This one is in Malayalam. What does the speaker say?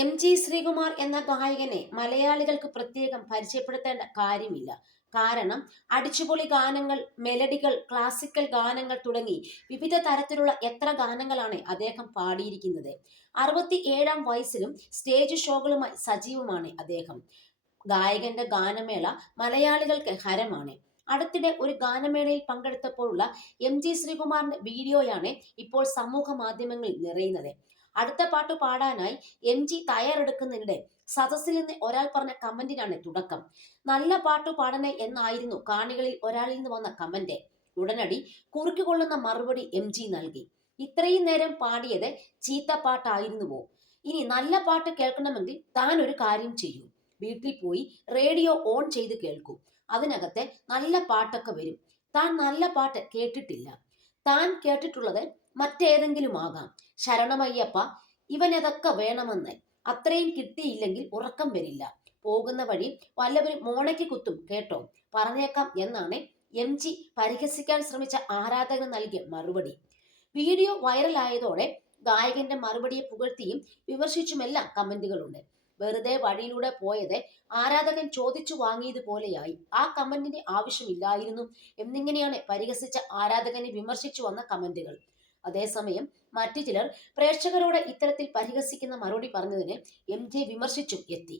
എം ജി ശ്രീകുമാർ എന്ന ഗായകനെ മലയാളികൾക്ക് പ്രത്യേകം പരിചയപ്പെടുത്തേണ്ട കാര്യമില്ല. കാരണം അടിച്ചുപൊളി ഗാനങ്ങൾ മെലഡികൾ ക്ലാസിക്കൽ ഗാനങ്ങൾ തുടങ്ങി വിവിധ തരത്തിലുള്ള എത്ര ഗാനങ്ങളാണ് അദ്ദേഹം പാടിയിരിക്കുന്നത്. അറുപത്തി ഏഴാം വയസ്സിലും സ്റ്റേജ് ഷോകളുമായി സജീവമാണ് അദ്ദേഹം. ഗായകന്റെ ഗാനമേള മലയാളികൾക്ക് ഹരമാണ്. അടുത്തിടെ ഒരു ഗാനമേളയിൽ പങ്കെടുത്തപ്പോഴുള്ള എം ജി ശ്രീകുമാറിന്റെ വീഡിയോയാണ് ഇപ്പോൾ സമൂഹ മാധ്യമങ്ങളിൽ നിറയുന്നത്. അടുത്ത പാട്ട് പാടാനായി എം ജി തയ്യാറെടുക്കുന്നതിനിടെ സദസ്സിൽ നിന്ന് ഒരാൾ പറഞ്ഞ കമന്റിനാണ് തുടക്കം. നല്ല പാട്ട് പാടണേ എന്നായിരുന്നു കാണികളിൽ ഒരാളിൽ നിന്ന് വന്ന കമന്റ്. ഉടനടി കുറുക്കിക്കൊള്ളുന്ന മറുപടി എം ജി നൽകി. ഇത്രയും നേരം പാടിയത് ചീത്ത പാട്ടായിരുന്നുവോ? ഇനി നല്ല പാട്ട് കേൾക്കണമെങ്കിൽ താൻ ഒരു കാര്യം ചെയ്യൂ. വീട്ടിൽ പോയി റേഡിയോ ഓൺ ചെയ്ത് കേൾക്കൂ. അതിനകത്തെ നല്ല പാട്ടൊക്കെ വരും. താൻ നല്ല പാട്ട് കേട്ടിട്ടില്ല. താൻ കേട്ടിട്ടുള്ളത് മറ്റേതെങ്കിലും ആകാം ശരണമയ്യപ്പ ഇവനതൊക്കെ വേണമെന്ന്. അത്രയും കിട്ടിയില്ലെങ്കിൽ ഉറക്കം വരില്ല. പോകുന്ന വഴി വല്ലവരും മോണയ്ക്ക് കുത്തും കേട്ടോ? പറഞ്ഞേക്കാം എന്നാണ് എം. ജി. പരിഹസിക്കാൻ ശ്രമിച്ച ആരാധകർ നൽകിയ മറുപടി. വീഡിയോ വൈറലായതോടെ ഗായകന്റെ മറുപടിയെ പുകഴ്ത്തിയും വിമർശിച്ചുമെല്ലാം കമന്റുകളുണ്ട്. വെറുതെ വഴിയിലൂടെ പോയത് ആരാധകൻ ചോദിച്ചു വാങ്ങിയതുപോലെയായി. ആ കമന്റിന്റെ ആവശ്യമില്ലായിരുന്നു എന്നിങ്ങനെയാണ് പരിഹസിച്ച ആരാധകനെ വിമർശിച്ചു വന്ന കമന്റുകൾ. അതേസമയം മറ്റു ചിലർ പ്രേക്ഷകരോട് ഇത്തരത്തിൽ പരിഹസിക്കുന്ന മറുപടി പറഞ്ഞതിന് എം ജെ വിമർശിച്ചും എത്തി